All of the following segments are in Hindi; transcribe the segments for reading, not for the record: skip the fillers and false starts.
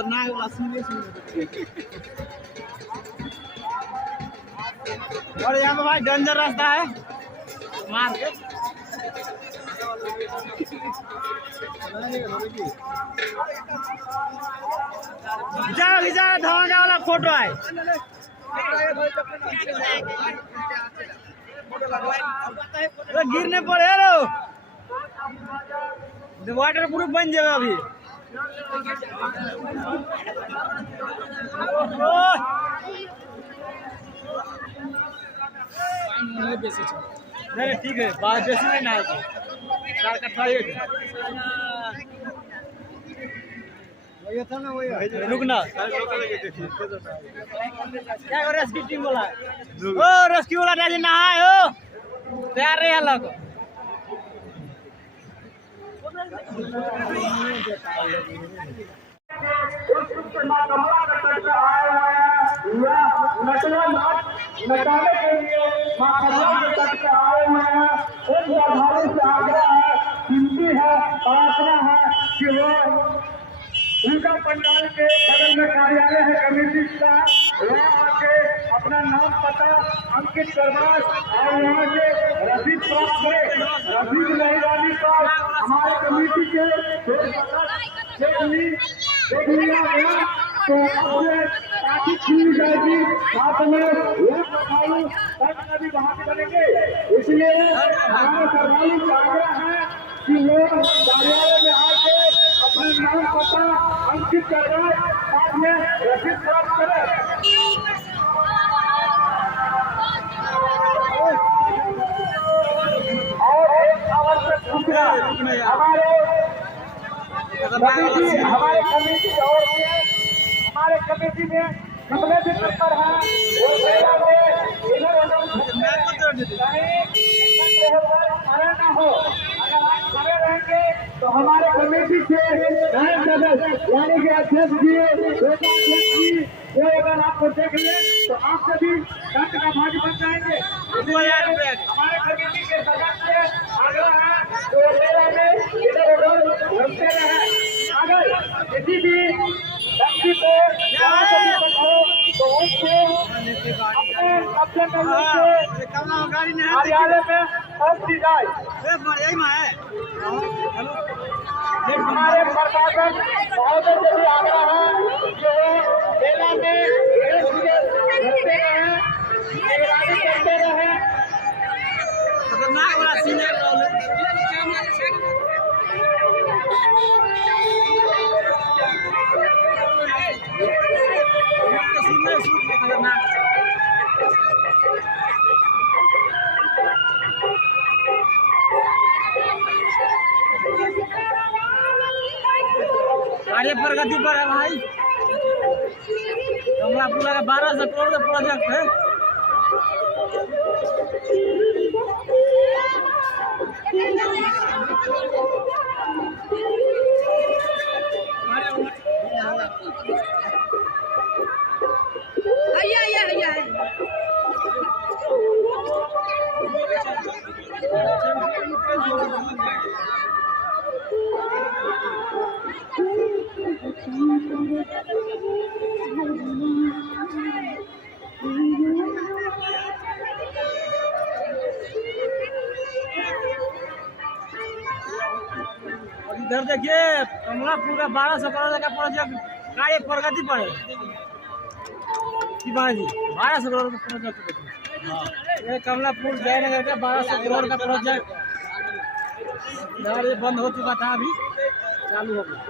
खतरनाक वाला सीरियस। और यहाँ पे भाई डेंजर रास्ता है मार के। धमाका वाला फोटो है। गिरने पड़े रो वाटर प्रूफ बन जाएगा अभी। नहीं ठीक है बात बेसी नहीं ना था ना वही रुकना क्या कर रेस्क्यू टीम वाला ओ रेस्क्यू वाला ना नहाए हो तैयार रहे अलग नटाने के लिए मां कमला के तट पे आए हुए हैं। एक श्रद्धालु से आग्रह है, विनती है, प्रार्थना है कि वो उनका पंडाल के बगल में कार्यालय है कमेटी का, वहाँ आके अपना नाम पता अंकित करवाए और वहाँ से रसीद प्राप्त करें। रसीद नहीं रहने पर हमारे कमेटी के तो आपसे काफी खुल जाएगी। साथ में भी वहाँ पे बनेंगे। इसलिए हमारे श्रद्धालु से आग्रह है कि लोग कार्यालय में आके अपने नाम पता अंकित करवाए, साथ में रसीद प्राप्त करें। और एक आवश्यक सूचना हमारे कमेटी और हमारे कमेटी में कपड़े भी पेपर है ना हो। अगर आप खड़े रहेंगे तो हमारे कमेटी से नए सदस्य यानी कि अध्यक्ष जी वो अगर आपको देख ले तो आपसे भी दंड का भागी बन जाएंगे। हमारे कमेटी के सदस्य आग्रह है तो मेला में इधर उधर घूमते रहे। अगर किसी भी व्यक्ति को तो उसको अपने कार्यालय में पहुंच दी जाए। हमारे प्रशासन महोदय से भी आग्रह है कि मेला में घूमते रहे, निगरानी करते रहे। खतरनाक वाला सीन है। कार्य प्रगति पर है भाई। कमलापुरा का 1200 करोड़ का प्रोजेक्ट है। इधर देखिए कमलापुर का 1200 करोड़ का प्रोजेक्ट कार्य प्रगति पर है। 1200 करोड़ का प्रोजेक्ट ये कमलापुर जयनगर का 1200 करोड़ का प्रोजेक्ट ये बंद हो चुका था, अभी चालू हो गया।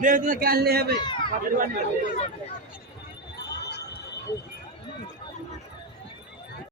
ले तो क्या ले है भाई